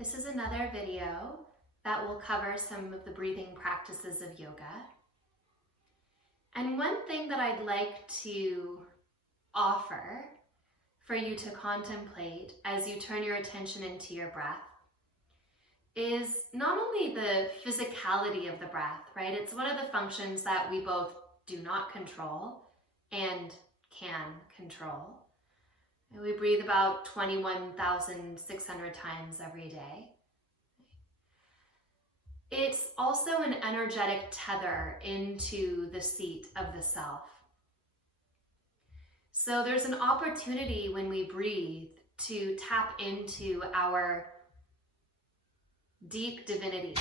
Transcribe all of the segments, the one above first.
This is another video that will cover some of the breathing practices of yoga. And one thing that I'd like to offer for you to contemplate as you turn your attention into your breath is not only the physicality of the breath, right? It's one of the functions that we both do not control and can control. And we breathe about 21,600 times every day. It's also an energetic tether into the seat of the self. So there's an opportunity when we breathe to tap into our deep divinity.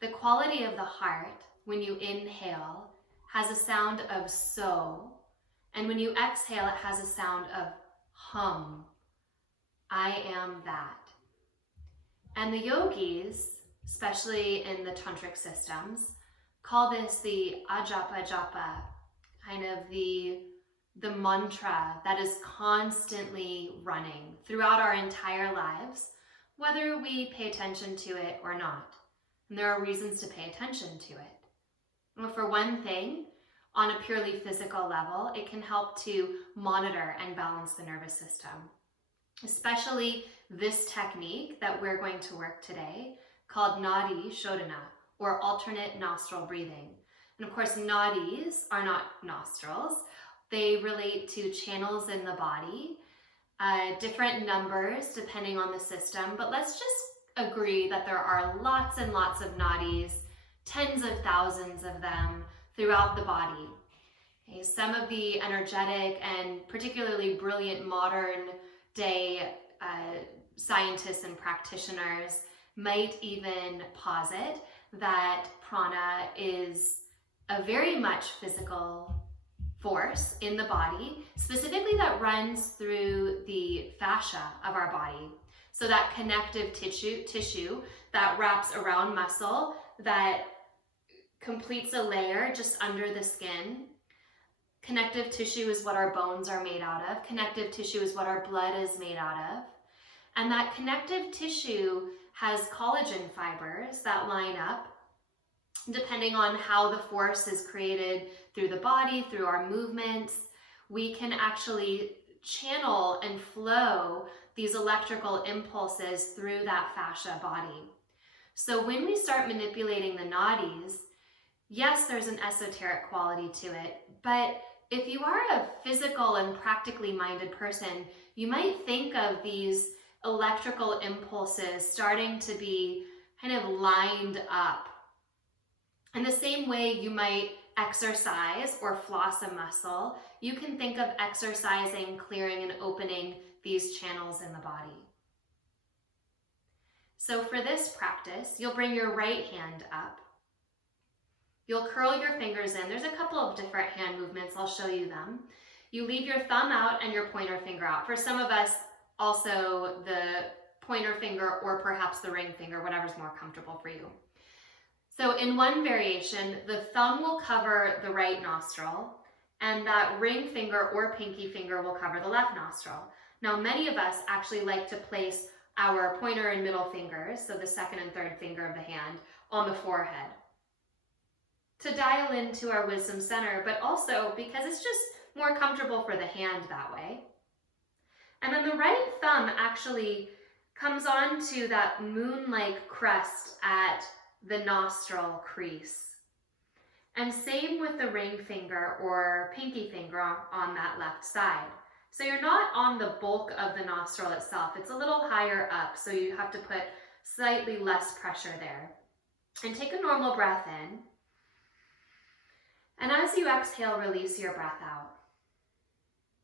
The quality of the heart when you inhale has a sound of so, and when you exhale it has a sound of hum. I am that. And the yogis, especially in the tantric systems, call this the ajapa japa, kind of the mantra that is constantly running throughout our entire lives, whether we pay attention to it or not. And there are reasons to pay attention to it. Well, for one thing, on a purely physical level, it can help to monitor and balance the nervous system. Especially this technique that we're going to work today, called Nadi Shodhana, or alternate nostril breathing. And of course, nadis are not nostrils. They relate to channels in the body, different numbers depending on the system, but let's just agree that there are lots and lots of nadis, tens of thousands of them throughout the body. Okay, some of the energetic and particularly brilliant modern day scientists and practitioners might even posit that prana is a very much physical force in the body, specifically that runs through the fascia of our body. So that connective tissue that wraps around muscle, that completes a layer just under the skin. Connective tissue is what our bones are made out of. Connective tissue is what our blood is made out of. And that connective tissue has collagen fibers that line up depending on how the force is created through the body, through our movements. We can actually channel and flow these electrical impulses through that fascia body. So when we start manipulating the nadis, yes, there's an esoteric quality to it, but if you are a physical and practically minded person, you might think of these electrical impulses starting to be kind of lined up. In the same way you might exercise or floss a muscle, you can think of exercising, clearing, and opening these channels in the body. So for this practice, you'll bring your right hand up. You'll curl your fingers in. There's a couple of different hand movements. I'll show you them. You leave your thumb out and your pointer finger out. For some of us, also the pointer finger or perhaps the ring finger, whatever's more comfortable for you. So in one variation, the thumb will cover the right nostril and that ring finger or pinky finger will cover the left nostril. Now, many of us actually like to place our pointer and middle fingers, so the second and third finger of the hand, on the forehead to dial into our wisdom center, but also because it's just more comfortable for the hand that way. And then the right thumb actually comes onto that moon-like crest at the nostril crease. And same with the ring finger or pinky finger on that left side. So you're not on the bulk of the nostril itself. It's a little higher up, so you have to put slightly less pressure there. And take a normal breath in. And as you exhale, release your breath out.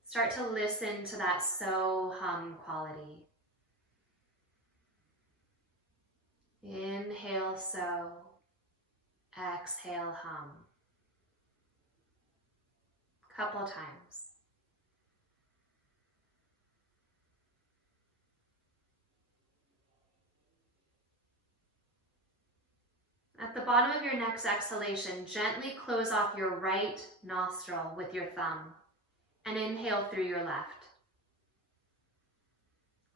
Start to listen to that so hum quality. Inhale so, exhale hum. Couple times. At the bottom of your next exhalation, gently close off your right nostril with your thumb and inhale through your left.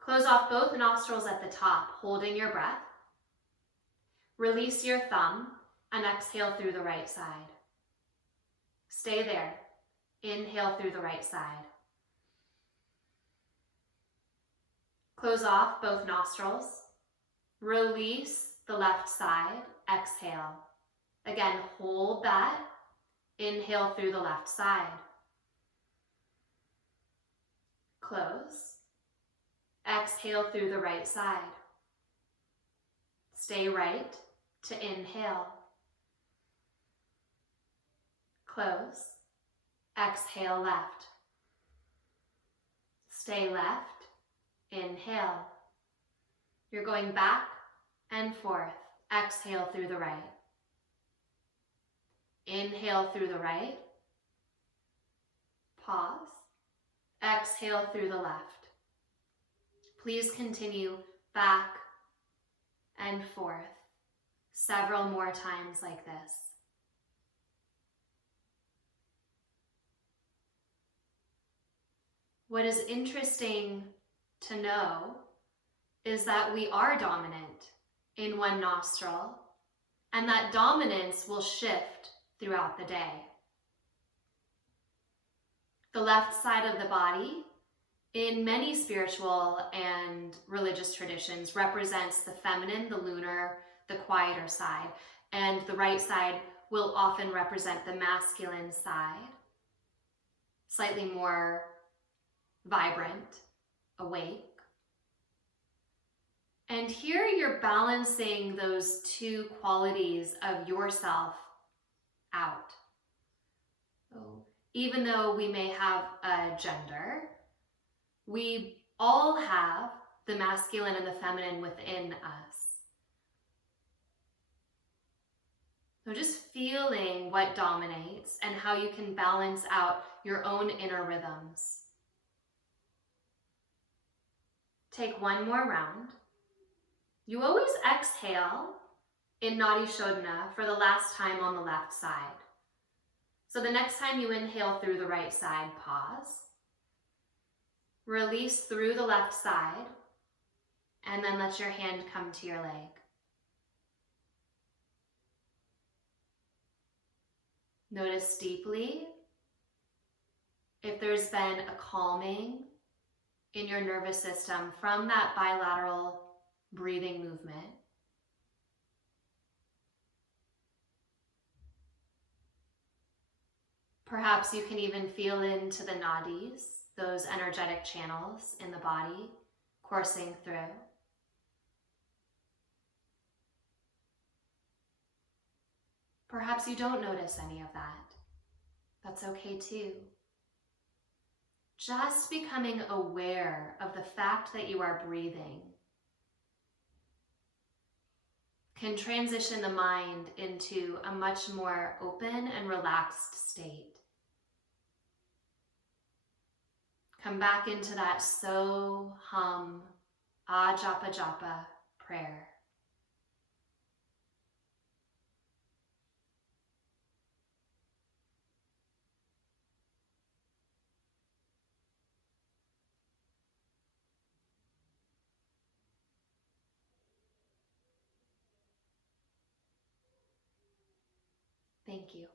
Close off both nostrils at the top, holding your breath. Release your thumb and exhale through the right side. Stay there. Inhale through the right side. Close off both nostrils. Release the left side. Exhale. Again, hold that. Inhale through the left side. Close. Exhale through the right side. Stay right to inhale. Close. Exhale left. Stay left. Inhale. You're going back and forth. Exhale through the right. Inhale through the right. Pause. Exhale through the left. Please continue back and forth several more times like this. What is interesting to know is that we are dominant in one nostril, and that dominance will shift throughout the day. The left side of the body, in many spiritual and religious traditions, represents the feminine, the lunar, the quieter side, and the right side will often represent the masculine side, slightly more vibrant, awake. And here you're balancing those two qualities of yourself out. So even though we may have a gender, we all have the masculine and the feminine within us. So just feeling what dominates and how you can balance out your own inner rhythms. Take one more round. You always exhale in Nadi Shodhana for the last time on the left side. So the next time you inhale through the right side, pause. Release through the left side, and then let your hand come to your leg. Notice deeply if there's been a calming in your nervous system from that bilateral breathing movement. Perhaps you can even feel into the nadis, those energetic channels in the body coursing through. Perhaps you don't notice any of that. That's okay too. Just becoming aware of the fact that you are breathing can transition the mind into a much more open and relaxed state. Come back into that so, hum, ah japa japa prayer. Thank you.